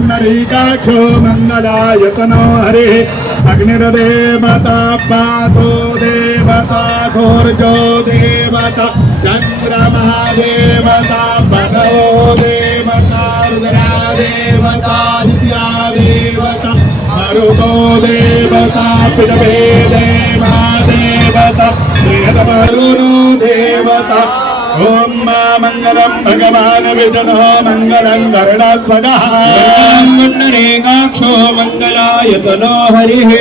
पुण्डरीकाक्षो मङ्गलायतनो हरिः अग्निर्देवता पातो देवता सूर्यो देवता चन्द्रमा देवता भगवो देवता रुद्रा देवता दित्या देवता मरुतो देवता पितवे देवा देवता प्रियतमरुणो देवता ओम मंगलम भगवान विष्णु मंगलम गरुडात्मजः पुण्डरीकाक्षो मंगलायतनो हरिः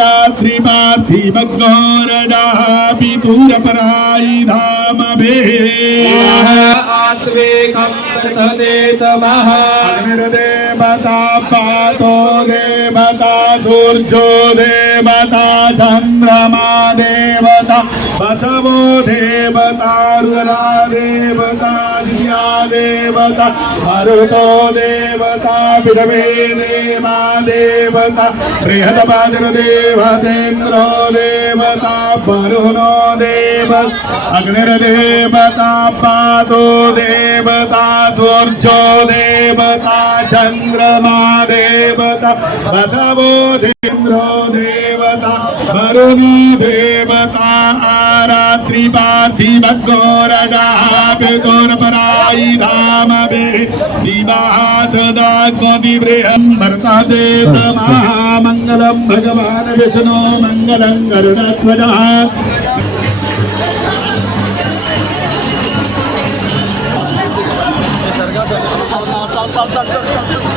रात्रिपार्थिवघोरजाः पितुरपरायि धामभे आस्वेकं प्रसदेतमः अग्निर्देवता पातो देवता सूर्यो देवता चन्द्रमा देवता बसवो देवता रुद्रा देवता दित्या देवता मरुतो देवता पितवे देवा देवता बृहद्देवतेन्द्रो देवता वरुणो देवता अग्निर्देवता पातो देवता सूर्यो देवता चन्द्रमा देवता बसवो देन्द्रो देवता वरुणो देवता रात्रिपार्थिवघोरजाः पितुर्परायि धामभे दिवाः सदा कविबृहन् वर्तते तमः मङ्गलं भगवान् विष्णु मङ्गलं गरुडध्वजः चल